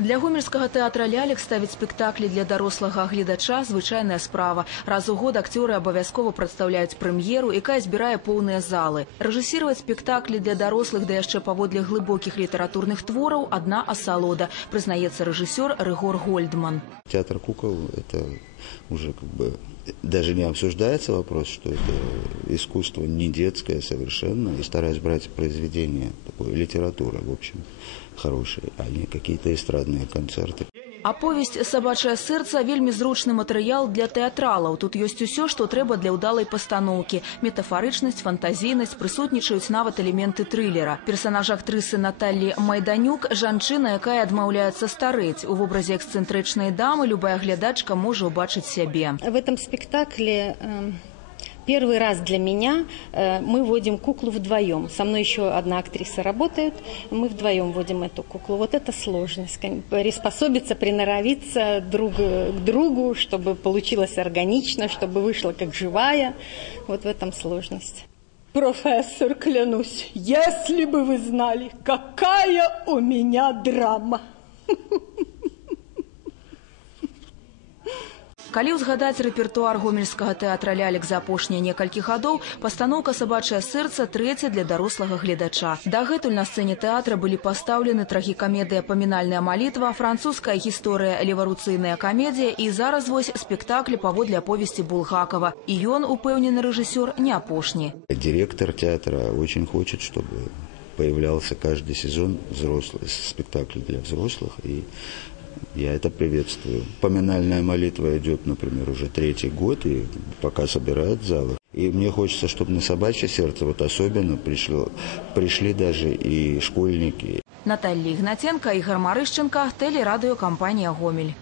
Для гомельскага тэатра лялек ставіць спектаклі для дарослага гледача звычайная справа. Раз у год акцёры абавязкова прадстаўляюць прэм'еру, якая збірае поўныя залы. Рэжысіраваць спектаклі для дарослых, да яшчэ паводле глыбокіх літаратурных твораў – адна асалода, прызнаецца рэжысёр Рыгор Гольдман. Театр кукол – это уже даже не обсуждается вопрос, что это искусство не детское совершенно. И стараюсь брать произведения такой литературы, в общем, хорошие, а не какие-то эстрадные концерты. Аповесць «Сабачае сэрца» вельмі зручны матэрыял для тэатралаў. Тут ёсць усё, што трэба для ўдалай пастаноўкі. Метафарычнасць, фантазійнасць, прысутнічаюць нават элементы трылера. Персанаж актрысы Наталлі Майданюк – жанчына, якая адмаўляецца старэць. У вобразе эксцэнтрычнай дамы любая глядачка можа ўбачыць сябе. В этом спектакле первый раз для меня мы вводим куклу вдвоем. Со мной еще одна актриса работает, мы вдвоем вводим эту куклу. Вот это сложность. Приспособиться, приноровиться друг к другу, чтобы получилось органично, чтобы вышло как живая. Вот в этом сложность. Профессор, клянусь, если бы вы знали, какая у меня драма. Калі ўзгадаць рэпертуар гомельскага тэатра лялек за апошнія некалькі гадоў, пастаноўка «Сабачае сэрца» трэця для дарослага гледача. Дагэтуль на сцэне тэатра былі пастаўлены трагікамедыя «Памінальная малітва», французская гісторыя «Леваруцыйная камедія» і зараз вось спектакль паводле аповесці Булгакова. І ён, упэўнены рэжысёр, не апошні. Директор театра очень хочет, чтобы появлялся каждый сезон взрослый спектакль для взрослых, и я это приветствую. «Поминальная молитва» идет, например, уже 3-й год, и пока собирают залы. И мне хочется, чтобы на «Собачье сердце» вот особенно пришли даже и школьники. Наталья Игнатенко, Игорь Марыщенко, телерадиокомпания «Гомель».